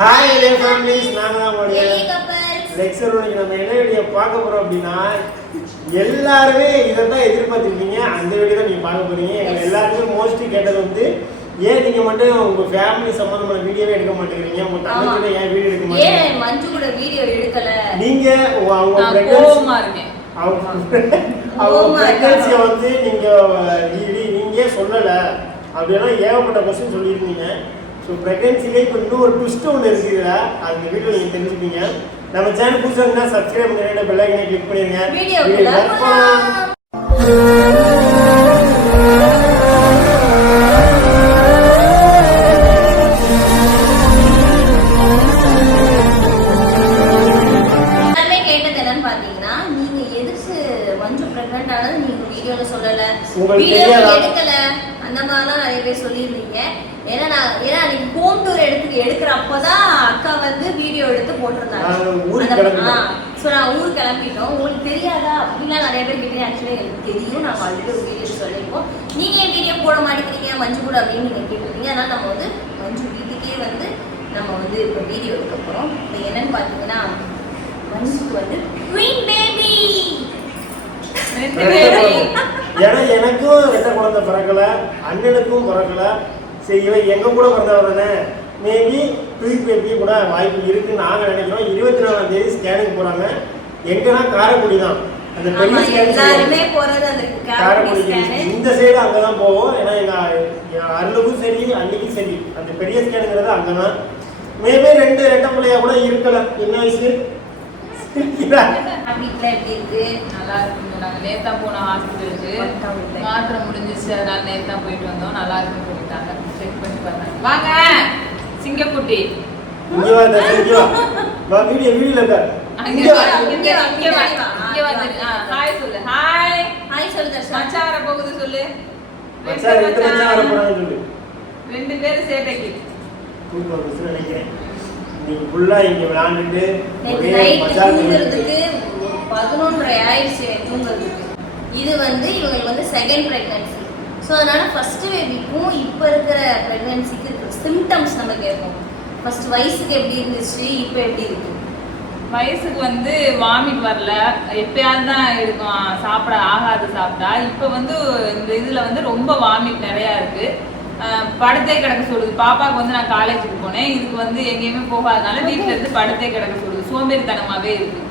Hi எலே families Hey, couples. Lecture இன்னைக்கு நம்ம என்ன வீடியோ பார்க்க போறோம் அப்படின்னா எல்லாருமே இதை தான் எதிர்பார்த்துருக்கீங்க. அந்த வீடியோ தான் நீங்கள் பார்க்க போறீங்க. எங்க Yes. எல்லாருமே மோஸ்ட்லி கேட்டது வந்து ஏன் நீங்க மட்டும் உங்க ஃபேமிலி சம்பந்தமான வீடியோவே எடுக்க மாட்டேங்கிறீங்க? உங்க தங்கச்சியோட ஏன் வீடியோ எடுக்க மாட்டேங்கிறீங்க? ஏன் மஞ்சு கூட வீடியோ எடுக்கல? நீங்க அவங்க நான் இருக்கேன். அவங்க அவங்க pregnancy-ய வந்து நீங்க நீங்க சொல்லல. அப்படியெல்லாம் ஏகப்பட்ட கொஸ்டின் சொல்லியிருக்கீங்க ஸோ ப்ரெக்னன்சிலே இப்போ இன்னொரு ட்விஸ்ட் ஒன்று இருக்குதுல அந்த வீடியோ நீங்கள் தெரிஞ்சுப்பீங்க. நம்ம சேனல் புதுசாக இருந்தால் சப்ஸ்கிரைப் பண்ணிடுங்க பெல் ஐக்கனை கிளிக் பண்ணிடுங்க. உங்களுக்கு தெரியாதா? அந்த மாதிரிலாம் நிறைய பேர் சொல்லியிருந்தீங்க. ஏன்னா நான் ஏன்னா நீங்க ஹோம் டூர் எடுத்து எடுக்கிற அப்பதான் அக்கா வந்து வீடியோ எடுத்து போட்டிருந்தாங்க. ஸோ நான் ஊர் கிளம்பிட்டோம். உங்களுக்கு தெரியாதா? அப்படின்லாம் நிறைய பேர் கிட்டே ஆக்சுவலி எனக்கு தெரியும். நாங்கள் ஆல்ரெடி ஒரு வீடியோ சொல்லியிருக்கோம். நீங்கள் என் வீடியோ போட மாட்டேங்கிறீங்க? மஞ்சு கூட அப்படின்னு நீங்கள் கேட்டிருக்கீங்க அதனால் நம்ம வந்து மஞ்சு வீட்டுக்கே வந்து நம்ம வந்து இப்போ வீடியோ எடுக்க போகிறோம் இப்போ என்னன்னு பார்த்தீங்கன்னா மஞ்சுக்கு வந்து குயின் பேபி ரெண்டு ரெட்டை பேரும் குழந்தை. ஏன்னா எனக்கும் ரெட்டை குழந்தை பிறக்கல அண்ணனுக்கும் பிறக்கல. சரி இவன் எங்க கூட பிறந்தவ தானே? மேபி ட்வீட் பேபி கூட வாய்ப்பு இருக்குன்னு நாங்க நினைக்கிறோம். இருபத்தி நாலாம் தேதி ஸ்கேனுக்கு போறாங்க. எங்கன்னா காரைக்குடி தான். அந்த பெரிய ஸ்கேன் காரைக்குடி இந்த சைடு அங்கே தான் போவோம். ஏன்னா எங்க என் அருளுக்கும் சரி அன்னைக்கும் சரி. அந்த பெரிய ஸ்கேனுங்கிறது அங்கே தான் மேபி ரெண்டு ரெட்டை பிள்ளையா கூட இருக்கலாம் என்ன வயசு? வீட்டில் எப்படி இருக்கு? நல்லா இருக்குங்க நாங்க நேத்தா போனோம் ஹாஸ்பிட்டலுக்கு. மாத்திரை முடிஞ்சிச்சு அதனால நேத்தா போயிட்டு வந்தோம். நல்லா இருக்குன்னு சொல்லிட்டாங்க. செக் பண்ணி பாருங்க. வாங்க. சிங்கக்குட்டி. இங்கே வா இந்த இங்கே வா. வா வீடியோ வீடியோல இருக்க அங்க வா, வா. இங்க வா, இங்க வா, இங்க வா, ஆ, ஹாய் சொல்லு. ஹாய் ஹாய் சொல்லு தர்ஷா. போகுது சொல்லு. எத்தனை சொல்லு. ரெண்டு பேரும் சேட்டைக்கு. வந்து நினைக்கிறேன். நீங்க ஃபுல்லா இங்க விளையாண்டுட்டு தூங்குறதுக்கு பதினொன்றரை ஆயிடுச்சு தூங்குறதுக்கு. இது வந்து இவங்களுக்கு வந்து செகண்ட் ப்ரெக்னன்சி ஸோ அதனால ஃபர்ஸ்ட் பேபிக்கும் இப்போ இருக்கிற ப்ரெக்னன்சிக்கு இருக்கிற சிம்டம்ஸ் நம்ம கேட்போம். ஃபர்ஸ்ட் வயசுக்கு எப்படி இருந்துச்சு இப்போ எப்படி இருக்கு? வயசுக்கு வந்து வாமிட் வரல. எப்பயாவது தான் இருக்கும் சாப்பிட ஆகாது சாப்பிட்டா. இப்போ வந்து இந்த இதில் வந்து ரொம்ப வாமிட் நிறையா இருக்கு. படுத்தே கிடக்க சொல்லுது. பாப்பாவுக்கு வந்து நான் காலேஜுக்கு போனேன். இதுக்கு வந்து எங்கேயுமே போகாதனால வீட்டில் இருந்து படுத்தே கிடக்க சொல்லுது. சோம்பேறித்தனமாவே இருக்கு.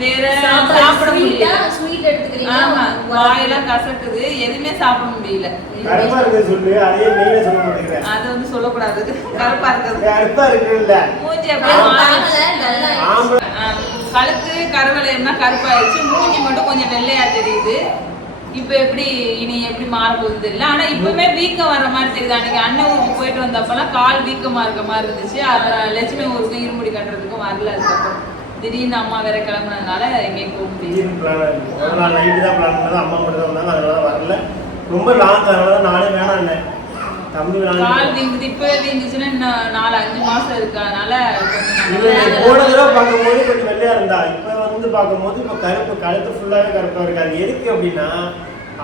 வேற சாப்பிட முடியல. ஸ்வீட் ஆமா எடுத்துக்கிறீங்க வாயெல்லாம் கசக்குது. எதுவுமே சாப்பிட முடியல. கருப்பா இருக்கு சொல்லு. அதே மெயில சொல்ல அது வந்து சொல்லக்கூடாது. கருப்பா இருக்கிறது. கருப்பா இருக்குல்ல மூஞ்சி கழுத்து கருவளையம்னா கருப்பாயிருச்சு மட்டும் கொஞ்சம் வெள்ளையா தெரியுது. இப்போ எப்படி இனி எப்படி மாற போகுது தெரியல. ஆனா இப்பவுமே வீக்கம் வர்ற மாதிரி தெரியுது. அன்னைக்கு அண்ணன் ஊருக்கு போயிட்டு வந்தப்பெல்லாம் கால் வீக்கமா இருக்க மாதிரி இருந்துச்சு. அப்புறம் லட்சுமி ஊருக்கு இருமுடி கட்டுறதுக்கும் வரல அதுக்கப்புறம். திடீர்னு அம்மா வேற கிளம்புனதுனால எங்கேயும் போக முடியல. திடீர்னு பிளான் இருக்கு ஒரு நாள் நைட்டு தான் பிளான் பண்ணது. அம்மா மட்டும் தான் வந்தாங்க. அதனால தான் வரல. ரொம்ப லாங் அதனால தான் நானே வேணாம் தம்பி கால் வீங்குது. இப்பவே வீங்குச்சுன்னா இன்னும் நாலு அஞ்சு மாசம் இருக்கு. அதனால போன தடவை பார்க்கும்போது கொஞ்சம் வெள்ளையா இருந்தா. இப்ப வந்து பார்க்கும்போது இப்ப கருப்பு கழுத்து ஃபுல்லாவே கருப்பா இருக்கு. அது எதுக்கு அப்படின்னா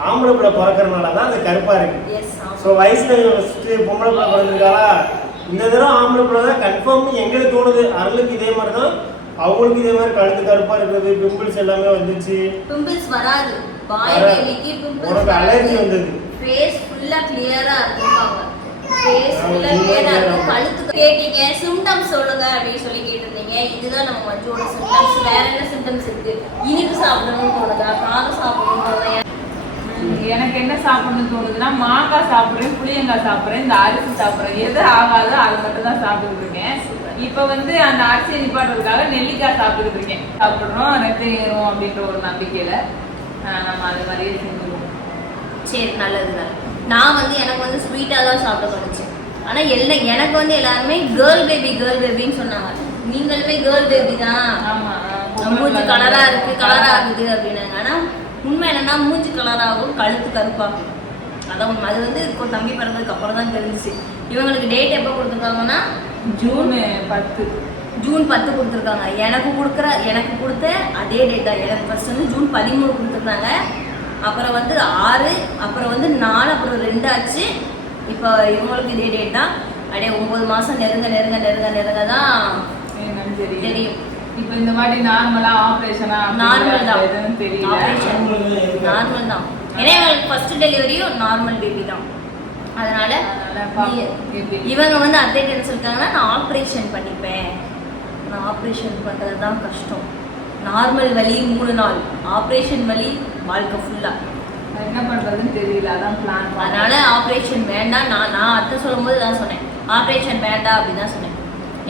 ஆம்பளை பிள்ளை பிறக்கறனால தான் அது கருப்பா இருக்கு. எஸ் ஸோ வயசுல ஃபர்ஸ்ட் பொம்பளை பிள்ளை பிறந்திருக்காளா? இந்த தடவை ஆம்பளை பிள்ளை தான் கன்ஃபார்ம் எங்களுக்கு தோணுது. அருளுக்கு இதே மாதிரி தான் அவங்களுக்கு இதே மாதிரி கழுத்து கருப்பா இருக்கிறது பிம்பிள்ஸ் எல்லாமே வந்துச்சு. பிம்பிள்ஸ் வராது. பாய். பேபிக்கு பிம்பிள்ஸ் உனக்கு அலர்ஜி வந்தது. ஃபேஸ் ஃபுல்லா கிளியரா இருக்கும்பாங்க ஃபேஸ் ஃபுல்லா கிளியரா இருக்கும். கழுத்து கேட்டீங்க சிம்டம்ஸ் சொல்லுங்க அப்படின்னு சொல்லி கேட்டிருந்தீங்க. இதுதான் நம்ம மஞ்சோட சிம்டம்ஸ் வேற என்ன சிம்டம்ஸ் இருக்கு? இனிப்பு சாப்பிடணும்னு தோணுதா? காரம் சாப்பிடணும்னு தோணுதா? எனக்கு என்ன சாப்பிடணும்னு தோணுதுன்னா மாங்காய் சாப்பிட்றேன் புளியங்காய் சாப்பிட்றேன் இந்த அரிசி சாப்பிட்றேன். எது ஆகாதோ அதை மட்டும் தான் சாப்பிட்டுட்டு இருக்கேன். இப்போ வந்து அந்த அரிசியை நிப்பாட்டுறதுக்காக நெல்லிக்காய் சாப்பிட்டுட்டு இருக்கேன். சாப்பிட்றோம் ரத்தம் ஏறும் அப்படின்ற ஒரு நம்பிக்கையில நம்ம அது மாதிரியே செஞ்சுருவோம். சரி நல்லது நான் வந்து எனக்கு வந்து ஸ்வீட்டாக தான் சாப்பிட தோணுச்சு. ஆனா எல்லாம் எனக்கு வந்து எல்லாருமே கேர்ள் பேபி கேர்ள் பேபின்னு சொன்னாங்க. நீங்களுமே கேர்ள் பேபி தான். ஆமா மூஞ்சி கலரா இருக்கு கலரா ஆகுது அப்படின்னாங்க. ஆனா உண்மை என்னன்னா மூஞ்சி கலராகும் கழுத்து கருப்பாகும். அதான் உண்மை அது வந்து இப்போ தம்பி பிறந்ததுக்கு அப்புறம் தான் தெரிஞ்சிச்சு. இவங்களுக்கு டேட் எப்போ கொடுத்துருக்காங்கன்னா? ஜூன் பத்து. ஜூன் பத்து கொடுத்துருக்காங்க. எனக்கு கொடுக்குற எனக்கு கொடுத்த அதே டேட் தான். எனக்கு ஃபர்ஸ்ட் வந்து ஜூன் பதிமூணு கொடுத்துருந்தாங்க. அப்புறம் வந்து ஆறு அப்புறம் வந்து நாலு அப்புறம் ரெண்டு ஆச்சு. இப்போ இவங்களுக்கு இதே டேட் தான். அப்படியே ஒன்பது மாசம் நெருங்க நெருங்க நெருங்க நெருங்க தான் தெரியும். இப்போ இந்த மாதிரி நார்மலா ஆபரேஷனா நார்மல் தான். எதுவும் தெரியல. ஆப்ரேஷன் நார்மல் தான். ஏன்னா இவங்களுக்கு ஃபர்ஸ்ட் டெலிவரியும் நார்மல் பேபி தான். அதனால. இவங்க வந்து அத்தை என்ன சொல்லிருக்காங்கன்னா நான் ஆப்ரேஷன் பண்ணிப்பேன். நான் ஆப்ரேஷன் பண்றது தான் கஷ்டம். நார்மல் வலி மூணு நாள். ஆப்ரேஷன் வலி வாழ்க்கை ஃபுல்லா அது என்ன பண்றதுன்னு தெரியல. அதான் பிளான் அதனால ஆப்ரேஷன் வேண்டாம். நான் நான் அத்தை சொல்லும்போது தான் சொன்னேன். ஆப்ரேஷன் வேண்டாம் அப்படின்னு தான் சொன்னேன்.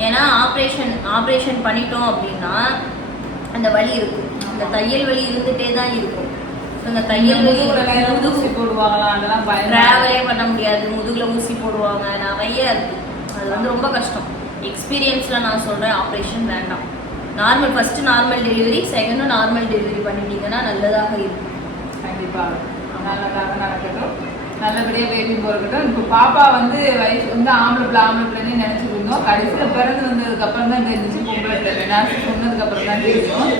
ஏன்னா ஆப்ரேஷன் ஆப்ரேஷன் பண்ணிட்டோம் அப்படின்னா அந்த வலி இருக்கும். அந்த தையல் வலி இருந்துட்டே தான் இருக்கும். அந்த தையல் வலி ஊசி போடுவாங்களா? அதெல்லாம் ட்ராவலே பண்ண முடியாது. முதுகுல ஊசி போடுவாங்க. நிறைய இருக்கு. அது வந்து ரொம்ப கஷ்டம். எக்ஸ்பீரியன்ஸ்ல நான் சொல்றேன் ஆப்ரேஷன் வேண்டாம். நார்மல் ஃபர்ஸ்ட் நார்மல் டெலிவரி செகண்டும் நார்மல் டெலிவரி பண்ணிட்டீங்கன்னா நல்லதாக இருக்கும். கண்டிப்பா. நல்லதாக நடக்கட்டும். நல்லபடியா பேபி பிறக்கட்டும் இப்போ பாப்பா வந்து வயசு வந்து ஆம்பளை பிள்ளை ஆம்பளை பிள்ளைன்னு நினைச்சிட்டு இருந்தோம். கடைசியில பிறந்து வந்ததுக்கு அப்புறம் தான் தெரிஞ்சிச்சு பொம்பளை பிள்ளை நர்ஸ் சொன்னதுக்கு அப்புறம் தான் தெரியும்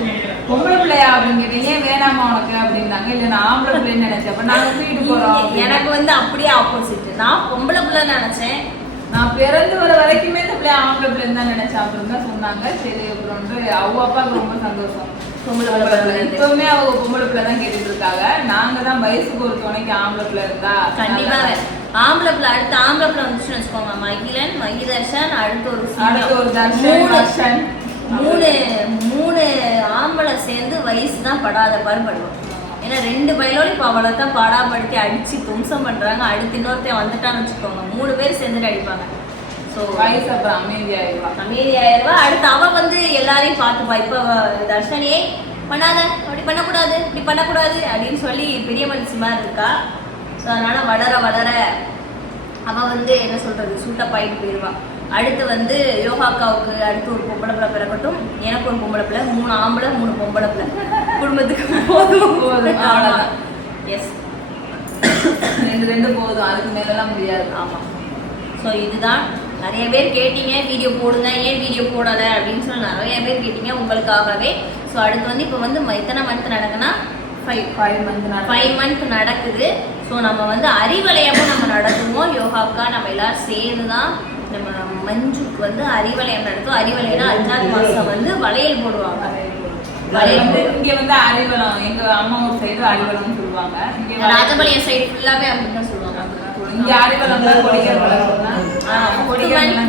பொம்பளை பிள்ளையா அப்படின்னு கேட்டீங்க ஏன் வேணாமா உனக்கு? அப்படின்னாங்க. இல்ல நான் ஆம்பளை பிள்ளைன்னு நினைச்சேன். அப்ப நாங்க வீடு போறோம். அப்படின்னு. எனக்கு வந்து அப்படியே ஆப்போசிட் நான் பொம்பளை பிள்ளை நினைச்சேன். நான் பிறந்து வர வரைக்குமே பிள்ளை ஆம்பளை பிள்ளைன்னு தான் நினைச்சேன் அப்புறம் தான் சொன்னாங்க. சரி அப்புறம் வந்து அவங்க அப்பாவுக்கு ரொம்ப சந்தோஷம். பொம்பளை பிள்ளை. இப்பவுமே அவங்க பொம்பளை பிள்ளை தான் கேட்டுட்டு இருக்காங்க. நாங்க தான் வயசுக்கு ஒரு துணைக்கு ஆம்பளை பிள்ளை இருந்தா கண்டிப்பாக நல்லா- ஆம்பளை பிள்ளை அடுத்து ஆம்பளை பிள்ளை வந்துச்சுன்னு வச்சுக்கோங்க. மகிழன் மகிதர்ஷன் அடுத்து ஒரு. அடுத்து ஒரு தர்ஷன், மூணு. மூணு ஆம்பளை சேர்ந்து வயசு தான் படாத பாடு படுவோம் ஏன்னா ரெண்டு பயிலோடு இப்போ அவளை தான் பாடாப்படுத்தி அடிச்சு தும்சம் பண்றாங்க. அடுத்து இன்னொருத்தன் வந்துட்டான்னு வச்சுக்கோங்க. மூணு பேர் சேர்ந்துட்டு அடிப்பாங்க. ஸோ வயசு அப்புறம் அமைதியாயிருவா அமைதியாயிருவா அடுத்து அவ வந்து எல்லாரையும் பார்த்துப்பா இப்போ தர்ஷனியே பண்ணாத. அப்படி பண்ணக்கூடாது. இப்படி பண்ணக்கூடாது. அப்படின்னு சொல்லி பெரிய மனுஷி மாதிரி இருக்கா. ஸோ அதனால வளர வளர அவ வந்து என்ன சொல்றது சூட்டப்பாயிட்டு போயிடுவா அடுத்து வந்து யோகாக்காவுக்கு அடுத்து ஒரு பொம்பளை பிள்ளை பிறக்கட்டும். எனக்கு ஒரு பொம்பளை பிள்ளை மூணு ஆம்பளை மூணு பொம்பளை பிள்ளை. குடும்பத்துக்கு போதும். போதும், அவ்வளவுதான். எஸ் ரெண்டு ரெண்டு போதும். அதுக்கு மேலலாம் முடியாது. ஆமாம் ஸோ இதுதான் நிறைய பேர் கேட்டீங்க வீடியோ போடுங்க ஏன் வீடியோ போடலை? அப்படின்னு சொல்லி நிறைய பேர் கேட்டீங்க உங்களுக்காகவே. ஸோ அடுத்து வந்து இப்போ வந்து எத்தனை month நடக்குன்னா? Five five month five month நடக்குது. ஸோ நம்ம வந்து அறிவலயமும் நம்ம நடத்துவோம். யோகாக்கா நம்ம எல்லாரும் சேர்ந்து தான் நம்ம மஞ்சுக்கு வந்து அறிவலயம் நடத்துவோம். அறிவலயம்னா அஞ்சாவது மாதம் வந்து வளையல் போடுவாங்க. இங்க வந்து அறிவலம். எங்க அம்மா ஊர் சைடு அறிவலம்னு சொல்லுவாங்க. ராஜபாளையம் சைடு ஃபுல்லாகவே அப்படின்னு தான் சொல்லுவாங்க.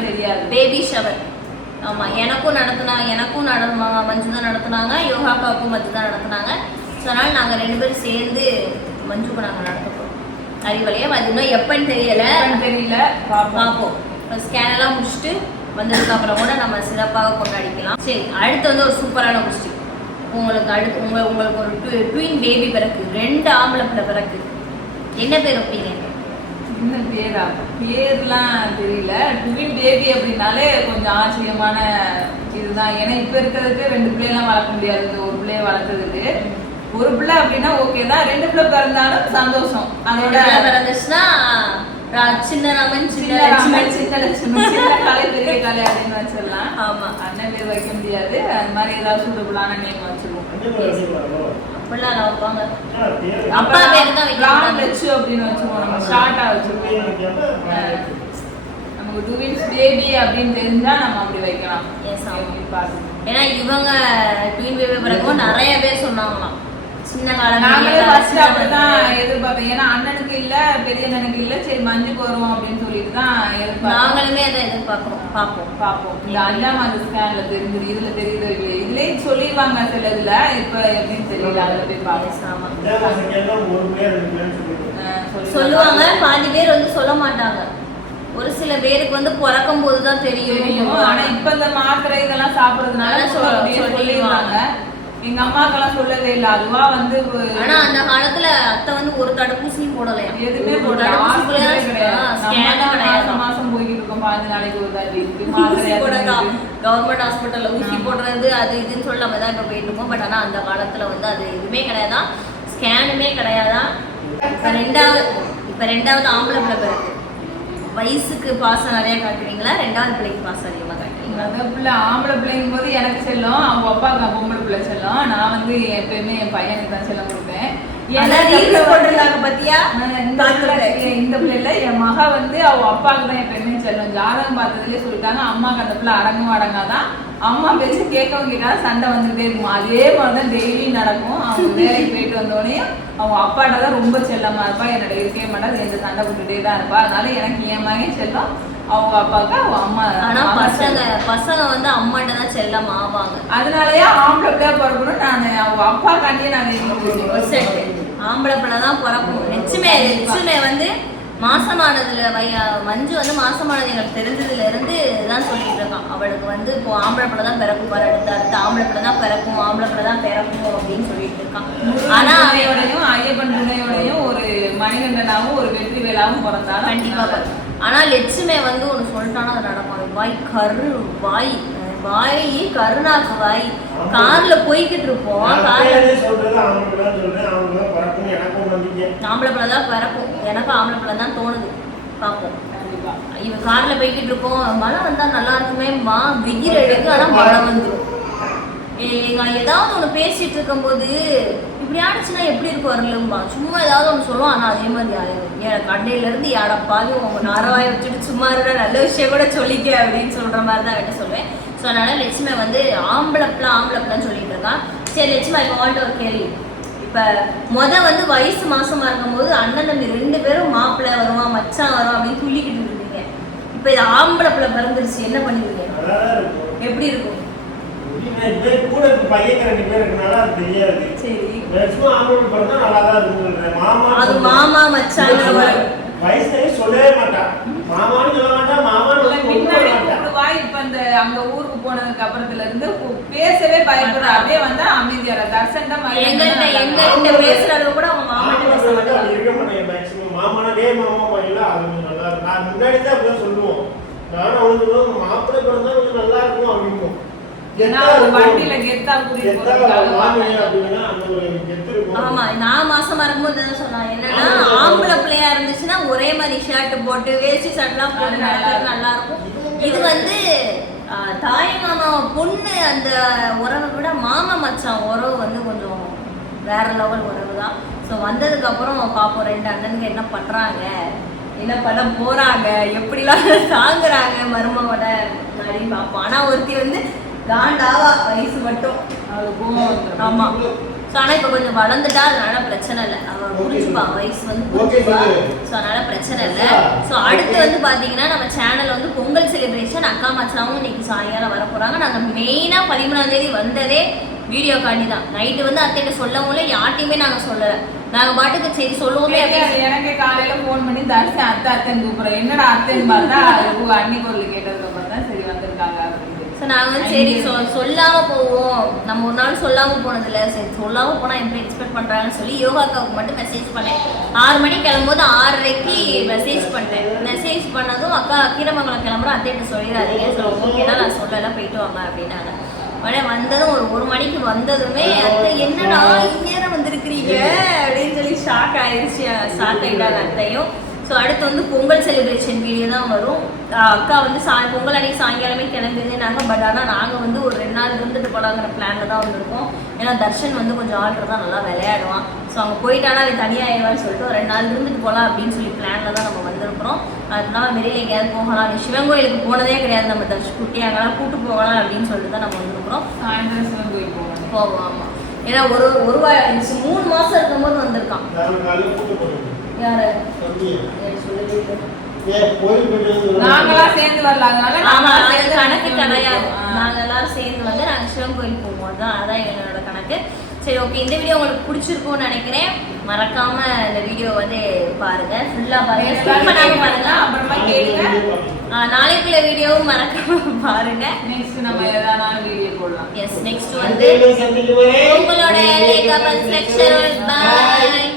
தெரியாது. பேபி ஷவர் ஆமா எனக்கும் நடத்துனாங்க எனக்கும் நடந்தாங்க மஞ்சு தான் நடத்துனாங்க யோகாக்காவுக்கும் மஞ்சு தான் நடத்துனாங்க. ஸோ அதனால நாங்க ரெண்டு பேரும் சேர்ந்து மஞ்சுக்கு நாங்க நடத்த போறோம். அறிவலையம் அது இன்னும் எப்பன்னு தெரியல. தெரியல பாப்போம். பார்ப்போம் இப்போ ஸ்கேன் எல்லாம் முடிச்சுட்டு வந்ததுக்கு அப்புறம் கூட நம்ம சிறப்பாக கொண்டாடிக்கலாம். சரி அடுத்து வந்து ஒரு சூப்பரான கொஸ்டின் உங்களுக்கு அடுத்து உங்க உங்களுக்கு ஒரு ட்வின் பேபி பிறகு ரெண்டு ஆம்பளை பிள்ளை பிறகு என்ன பேர் வைப்பீங்க? என்ன பேரா? பேர்லாம் தெரியல. ட்வின் பேபி அப்படின்னாலே கொஞ்சம் ஆச்சரியமான இதுதான். ஏன்னா இப்ப இருக்கிறதுக்கு ரெண்டு பிள்ளைலாம் வளர்க்க முடியாது. ஒரு பிள்ளைய வளர்த்ததுக்கு. ஒரு பிள்ளை அப்படின்னா ஓகே தான். ரெண்டு பிள்ளை பிறந்தாலும் சந்தோஷம். அதோட பிறந்துச்சுன்னா சின்ன ராமன் சின்ன ராமன், சின்ன லட்சுமி, சின்ன காலை பெரிய காலை அப்படின்னு வச்சிடலாம். ஆமா. அண்ணன் பேர் வைக்க முடியாது. அது மாதிரி ஏதாவது சூட்டபுளான நேம் வச்சிருவோம் அப்படிலாம் நான் வைப்பாங்க. அப்பா அப்பா பேரு தான் வைக்க ராம் மாட்டாங்க. லட்சு அப்படின்னு நம்ம ஷார்ட்டா வச்சிருவோம் நமக்கு டுவின்ஸ் பேபி அப்படின்னு தெரிஞ்சா நம்ம அப்படி வைக்கலாம். Yes, ஆமா. எப்படி பாருங்க. ஏன்னா இவங்க ட்வீன் பேபி நிறைய பேர் சொன்னாங்களாம். சின்ன காலம் நாங்களே பெரிய காலம், ஃபர்ஸ்ட் சின்ன அப்படிதான் காலம். எதிர்பார்ப்பேன் ஏன்னா அண்ணனுக்கு இல்ல பெரிய அண்ணனுக்கு இல்ல சரி மஞ்சுக்கு வரும் அப்படின்னு சொல்லிட்டு தான் நாங்களுமே அதை எதிர்பார்க்கிறோம். பார்ப்போம். பார்ப்போம். இந்த மாத ஸ்கேன்ல தெரிஞ்சது இதுல தெரியுதோ இல்லையா இதுலயே சொல்லிடுவாங்க சில இதுல இப்ப எப்படின்னு தெரியல அதுல போய் சொல்லுவாங்க பாதி பேர் வந்து சொல்ல மாட்டாங்க. ஒரு சில பேருக்கு வந்து பிறக்கும் போது தான் தெரியும். ஆனா இப்ப இந்த மாத்திரை இதெல்லாம் சாப்பிடுறதுனால சொல்லிடுவாங்க. எங்க அம்மாக்கெல்லாம் சொல்லவே இல்ல. அதுவா வந்து ஆனா அந்த காலத்துல அத்தை வந்து ஒரு தடுப்பூசியும் போடலையா எதுவுமே போடல. மாசம் மாசம் போய்கிட்டு இருக்கோம் பாஞ்சு நாளைக்கு ஒரு தாட்டி. கவர்மெண்ட் ஹாஸ்பிட்டல்ல ஊசி. போடுறது அது இதுன்னு சொல்லி நம்ம தான் இப்போ போயிட்டு இருக்கோம் பட் ஆனா அந்த காலத்துல வந்து அது எதுவுமே கிடையாதான் ஸ்கேனுமே கிடையாதான் இப்ப ரெண்டாவது இப்ப ரெண்டாவது ஆம்பளை பிள்ளை பிறகு வயசுக்கு பாசம் நிறைய காட்டுவீங்களா? ரெண்டாவது பிள்ளைக்கு பாசம் அதிகமா முத பிள்ளை ஆம்பளை பிள்ளைங்கும் போது எனக்கு செல்லம் அவங்க அப்பாவுக்கு பொம்பளை பிள்ளை செல்லம். நான் வந்து எப்பயுமே என் பையனுக்கு தான் செல்லம் கொடுப்பேன். இந்த பிள்ளை இந்த பிள்ளைல என் மக வந்து அவ அப்பாவுக்கு தான் எப்பயுமே செல்லம். ஜாதகம் பார்த்ததுலயே சொல்லிட்டாங்க அம்மாக்கு அந்த பிள்ளை அடங்கும் அடங்காதான். அம்மா பேச்சு கேட்கவும் கேட்காத சண்டை வந்துட்டே இருக்கும். அதே மாதிரிதான் டெய்லி நடக்கும். அவங்க வேலைக்கு போயிட்டு வந்தோடனே அவங்க அப்பாட்ட தான் ரொம்ப செல்லமா இருப்பா. என்னோட இருக்கவே மாட்டா. எந்த சண்டை போட்டுட்டே தான் இருப்பா. அதனால எனக்கு என் மகன் செல்லம். அவங்க அப்பாவுக்கு அவங்க அம்மா. ஆனா பசங்க. பசங்க வந்து அம்மாட்ட தான் செல்லம் ஆவாங்க அதனாலயே ஆம்பளை பிள்ளையா பிறக்கணும். நான் அவங்க அப்பா காட்டியே நான் ஆம்பளை பிள்ளை தான் பிறக்கும். லட்சுமே லட்சுமே வந்து மாசமானதுல மஞ்சு வந்து மாசமானது எனக்கு தெரிஞ்சதுல இருந்து தான் சொல்லிட்டு இருக்கான். அவளுக்கு வந்து இப்போ ஆம்பளை பிள்ளை தான் பிறக்கும் பாரு அடுத்து அடுத்து ஆம்பளை பிள்ளை தான் பிறக்கும் ஆம்பளை பிள்ளை தான் பிறக்கும் அப்படின்னு சொல்லிட்டு இருக்கான். ஆனா அவன் துணையோடையும் ஐயப்பன் துணையோடையும் ஒரு மணிகண்டனாவும் ஒரு வெற்றி வேலாவும் பிறந்தாலும் கண்டிப்பா பாரு. ஆனா லட்சுமே வந்து ஒண்ணு சொல்லிட்டானா அது நடக்கும் வாய் கரு வாய் வாய் கருணாக்கு வாய். கார்ல போய்கிட்டு இருப்போம். கார்ல ஆம்பளை பிள்ளை தான் பிறக்கும். எனக்கும் ஆம்பளை பிள்ளை தான் தோணுது. பார்ப்போம். இவன் கார்ல போய்கிட்டு இருப்போம். மழை வந்தா நல்லா இருக்குமே மா வெயில் எடுக்கு ஆனா மழை வந்துடும் ஏதாவது ஒன்று பேசிட்டு இருக்கும்போது இப்படி ஆடிச்சுன்னா எப்படி இருக்கும் வரலும்பா? சும்மா ஏதாவது ஒன்று சொல்லுவோம் ஆனால் அதே மாதிரி ஆயிடும் என் கண்டையில இருந்து யாரப்பாது உங்க நாரவாயை வச்சுட்டு சும்மா இருடா நல்ல விஷயம் கூட சொல்லிக்க அப்படின்னு சொல்ற மாதிரி தான் கிட்ட சொல்லுவேன். ஸோ அதனால லட்சுமி வந்து ஆம்பளை பிள்ளை சொல்லிட்டு இருக்கான் சரி லட்சுமி இப்போ வாண்ட ஒரு கேள்வி. இப்போ முத வந்து வயசு மாசமா இருக்கும்போது அண்ணன் தம்பி ரெண்டு பேரும் மாப்பிள்ளை வருவான் மச்சான் வரும் அப்படின்னு துள்ளிக்கிட்டு இருந்தீங்க இப்போ இது ஆம்பளை பிள்ளை பிறந்துருச்சு என்ன பண்ணுவீங்க எப்படி இருக்கும்? கூட பையன் ரெண்டு பேர் இருக்கனால அது தெரியாது. சரி. மேக்ஸிமம் ஆம்பளை பிறந்தா நல்லா தான் மாமா அது மாமா மச்சான் வயசுலயே சொல்லவே மாட்டான். மாமான்னு சொல்ல மாட்டான் மாமான்னு பின்னாடி கூப்பிட மாட்டான். கூப்பிடுவா. இப்ப அந்த அங்க ஊருக்கு போனதுக்கு அப்புறத்துல இருந்து பேசவே பயப்படுற. அப்படியே வந்தா அமைதியார? தர்சன் தான் எங்கள்கிட்ட எங்கள்கிட்ட பேசுறது கூட அவங்க மாமாட்ட மாமா பேச மாட்டாங்க இருக்க மாட்டாங்க மேக்ஸிமம் மாமானா டே மாமா பையல அது நல்லா இருக்கும். நான் முன்னாடி தான் அப்படிதான் சொல்லுவோம். நானும் அவனுக்கு மாப்பிள்ளை பிறந்தா கொஞ்சம் நல்லா இருக்கும். அப்படின்னா அந்த ஒரு கெத்து இருக்கும். ஆமா நான் மாசமா இருக்கும்போது சொன்னான். என்னன்னா ஆம்பளை பிள்ளையா இருந்துச்சுன்னா ஒரே மாதிரி ஷர்ட் போட்டு வேஷ்டி ஷர்ட்லாம் போட்டு நடக்கிறது நல்லா இருக்கும். இது வந்து தாய் மாமா பொண்ணு அந்த உறவை விட மாமா மச்சான் உறவு வந்து கொஞ்சம் வேற லெவல் உறவு தான். ஸோ வந்ததுக்கு அப்புறம் பார்ப்போம் ரெண்டு அண்ணனுங்க என்ன பண்றாங்க? என்ன பண்ண போறாங்க? எப்படிலாம் தாங்குறாங்க மருமகோட அப்படின்னு பார்ப்போம் ஆனா ஒருத்தி வந்து காண்டாவா வயசு மட்டும். ஆமா. ஸோ ஆனால் இப்போ கொஞ்சம் வளர்ந்துட்டா அதனால பிரச்சனை இல்லை. அவன் புரிஞ்சுப்பா. வயசு வந்து புரிஞ்சுப்பா. ஸோ அதனால பிரச்சனை இல்லை. ஸோ அடுத்து வந்து பார்த்தீங்கன்னா நம்ம சேனல் வந்து பொங்கல் செலிப்ரேஷன் அக்கா மச்சாவும் இன்னைக்கு சாயங்காலம் வர போகிறாங்க நாங்கள் மெயினாக பதிமூணாம் தேதி வந்ததே வீடியோ காண்டி தான். நைட்டு வந்து அத்தைகிட்ட சொல்லவும் இல்லை யார்ட்டையுமே நாங்கள் சொல்லலை. நாங்கள் பாட்டுக்கு சரி சொல்லுவோமே எனக்கே காலையில போன் பண்ணி தரிசன் அத்தை அத்தைன்னு கூப்பிடுறேன். என்னடா அத்தைன்னு பார்த்தா அது அன்னி பொருள் கேட்டதுக்கு அப்புறம் தான் சரி வந்திருக்காங்க. நாங்கள் வந்து சரி சொ சொல்லாமல் போவோம். நம்ம ஒரு நாள் சொல்லாமல் போனதில்ல. சரி சொல்லாமல் போனால் எப்படி எக்ஸ்பெக்ட் பண்ணுறாங்கன்னு சொல்லி யோகாக்காவுக்கு மட்டும் மெசேஜ் பண்ணேன். ஆறு மணிக்கு கிளம்பும்போது ஆறரைக்கு மெசேஜ் பண்ணிட்டேன். மெசேஜ் பண்ணதும் அக்கா கீரமங்கலம் கிளம்புறோம். அத்தைகிட்ட சொல்லிடாதீங்க. ஸோ ஓகேனா நான் சொல்லலாம் போயிட்டு வாங்க அப்படின்னாங்க. உடனே வந்ததும் ஒரு ஒரு மணிக்கு வந்ததுமே அத்தை என்னடா இந்நேரம் வந்திருக்கிறீங்க? அப்படின்னு சொல்லி ஷாக் ஆயிடுச்சு ஷாக் ஆயிட்டாங்க அத்தையும். ஸோ அடுத்து வந்து பொங்கல் செலிப்ரேஷன் வீடியோ தான் வரும். அக்கா வந்து சா பொங்கல் அன்னைக்கு சாயங்காலமே கிளம்பிருந்தாங்க பட் ஆனால் நாங்கள் வந்து ஒரு ரெண்டு நாள் இருந்துட்டு போலாங்கிற பிளானில் தான் வந்திருக்கோம். ஏன்னா தர்ஷன் வந்து கொஞ்சம் ஆர்டர் தான் நல்லா விளையாடுவான். ஸோ அவங்க போயிட்டானா அவன் தனியாகிடுவான்னு சொல்லிட்டு ஒரு ரெண்டு நாள் இருந்துட்டு போகலாம் அப்படின்னு சொல்லி பிளானில் தான் நம்ம வந்திருக்கிறோம். அதனால வெளியில் எங்கேயாவது போகலாம். சிவன் கோயிலுக்கு போனதே கிடையாது. நம்ம தர்ஷ் குட்டி அங்கெல்லாம் கூட்டு போகலாம் அப்படின்னு சொல்லிட்டு தான் நம்ம வந்திருக்கிறோம். சாயந்தரம் சிவன் கோயில் போகணும். போவோம் ஆமாம் ஏன்னா ஒரு ஒரு வாரம் மூணு மாதம் இருக்கும்போது வந்திருக்கான். யாரு? நாங்களா சேர்ந்து வரல. அதனால ஆமா அது கணக்கு கிடையாது. நாங்க எல்லாரும் சேர்ந்து வந்து நாங்க சிவன் கோயில் போவோம். அதான் அதான் என்னோட கணக்கு. சரி ஓகே இந்த வீடியோ உங்களுக்கு பிடிச்சிருக்கும்னு நினைக்கிறேன். மறக்காம இந்த வீடியோ வந்து பாருங்க. ஃபுல்லா பாருங்க. skip பண்ணாம பாருங்க. அப்புறமா கேளுங்க. நாளைக்குள்ள வீடியோவும் மறக்காம பாருங்க. நெக்ஸ்ட் நம்ம ஏதாவது வீடியோ போடலாம். எஸ் நெக்ஸ்ட் வந்து உங்களோட பாய்